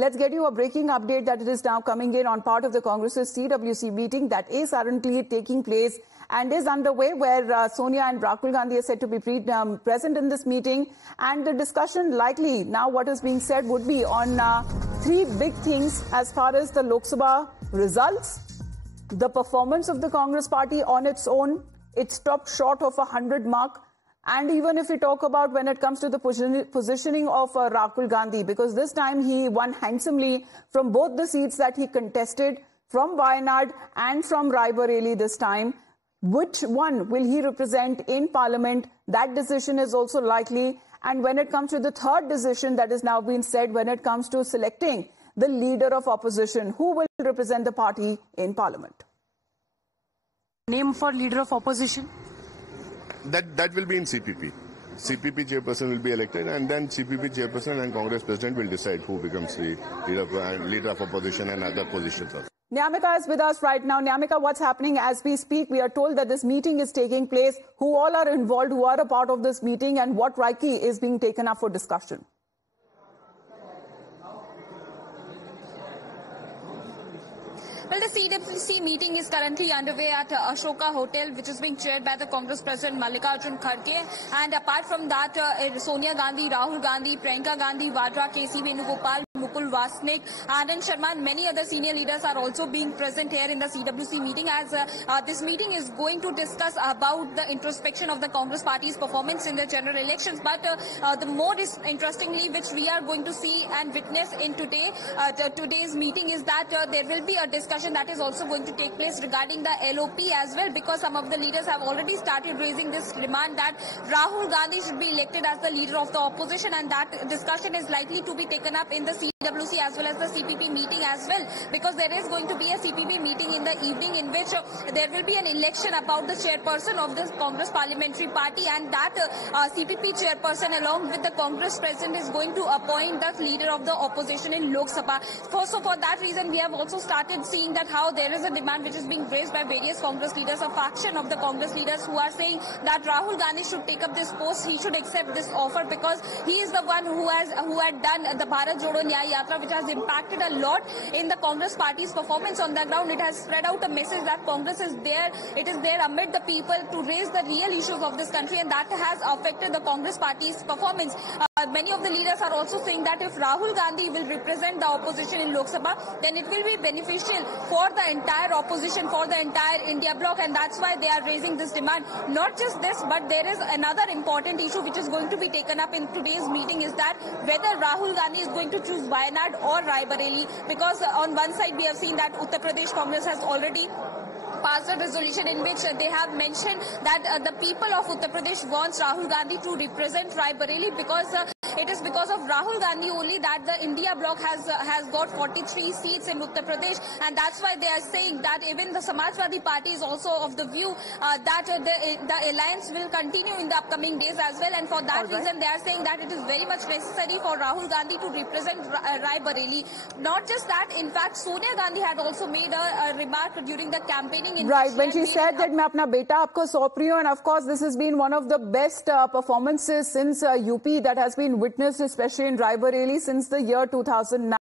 Let's get you a breaking update that it is now coming in on part of the Congress's CWC meeting that is currently taking place and is underway, where Sonia and Rahul Gandhi are said to be present in this meeting. And the discussion likely now what is being said would be on three big things as far as the Lok Sabha results, the performance of the Congress party on its own. It stopped short of 100 mark. And even if we talk about when it comes to the positioning of Rahul Gandhi, because this time he won handsomely from both the seats that he contested, from Wayanad and from Raebareli this time. Which one will he represent in Parliament? That decision is also likely. And when it comes to the third decision that is now being said, when it comes to selecting the leader of opposition, who will represent the party in Parliament? Name for leader of opposition? That will be in CPP. CPP chairperson will be elected, and then CPP chairperson and Congress president will decide who becomes the leader of opposition and other positions. Nyamika is with us right now. Nyamika, what's happening as we speak? We are told that this meeting is taking place. Who all are involved, who are a part of this meeting, and what rightly is being taken up for discussion? Well, the CWC meeting is currently underway at Ashoka Hotel, which is being chaired by the Congress President Mallikarjun Kharge. And apart from that, Sonia Gandhi, Rahul Gandhi, Priyanka Gandhi, Vadra, KC Venugopal, Mukul Wasnik, Anand Sharma and many other senior leaders are also being present here in the CWC meeting, as this meeting is going to discuss about the introspection of the Congress party's performance in the general elections. But the more interestingly, which we are going to see and witness in today's meeting, is that there will be a discussion that is also going to take place regarding the LOP as well, because some of the leaders have already started raising this demand that Rahul Gandhi should be elected as the leader of the opposition, and that discussion is likely to be taken up in the CWC as well as the CPP meeting as well, because there is going to be a CPP meeting in the evening in which there will be an election about the chairperson of the Congress Parliamentary Party, and that CPP chairperson along with the Congress president is going to appoint the leader of the opposition in Lok Sabha. So for that reason, we have also started seeing that how there is a demand which is being raised by various Congress leaders, a faction of the Congress leaders who are saying that Rahul Gandhi should take up this post, he should accept this offer, because he is the one who had done the Bharat Jodo Nyaya Yatra, which has impacted a lot in the Congress party's performance on the ground. It has spread out a message that Congress is there, it is there amid the people to raise the real issues of this country, and that has affected the Congress party's performance. Many of the leaders are also saying that if Rahul Gandhi will represent the opposition in Lok Sabha, then it will be beneficial for the entire opposition, for the entire India bloc, and that's why they are raising this demand. Not just this, but there is another important issue which is going to be taken up in today's meeting, is that whether Rahul Gandhi is going to choose Wayanad or Raebareli, because on one side we have seen that Uttar Pradesh Congress has already passed a resolution in which they have mentioned that the people of Uttar Pradesh wants Rahul Gandhi to represent Raebareli, because it is because of Rahul Gandhi only that the India bloc has got 43 seats in Uttar Pradesh, and that's why they are saying that even the Samajwadi Party is also of the view that the alliance will continue in the upcoming days as well, and for that reason they are saying that it is very much necessary for Rahul Gandhi to represent Raebareli. Not just that, in fact, Sonia Gandhi had also made a remark during the campaigning. Right, when she said that मैं अपना बेटा आपको सौंप रही हूं, and of course this has been one of the best performances since UP that has been witnessed, especially in Raebareli, since the year 2009.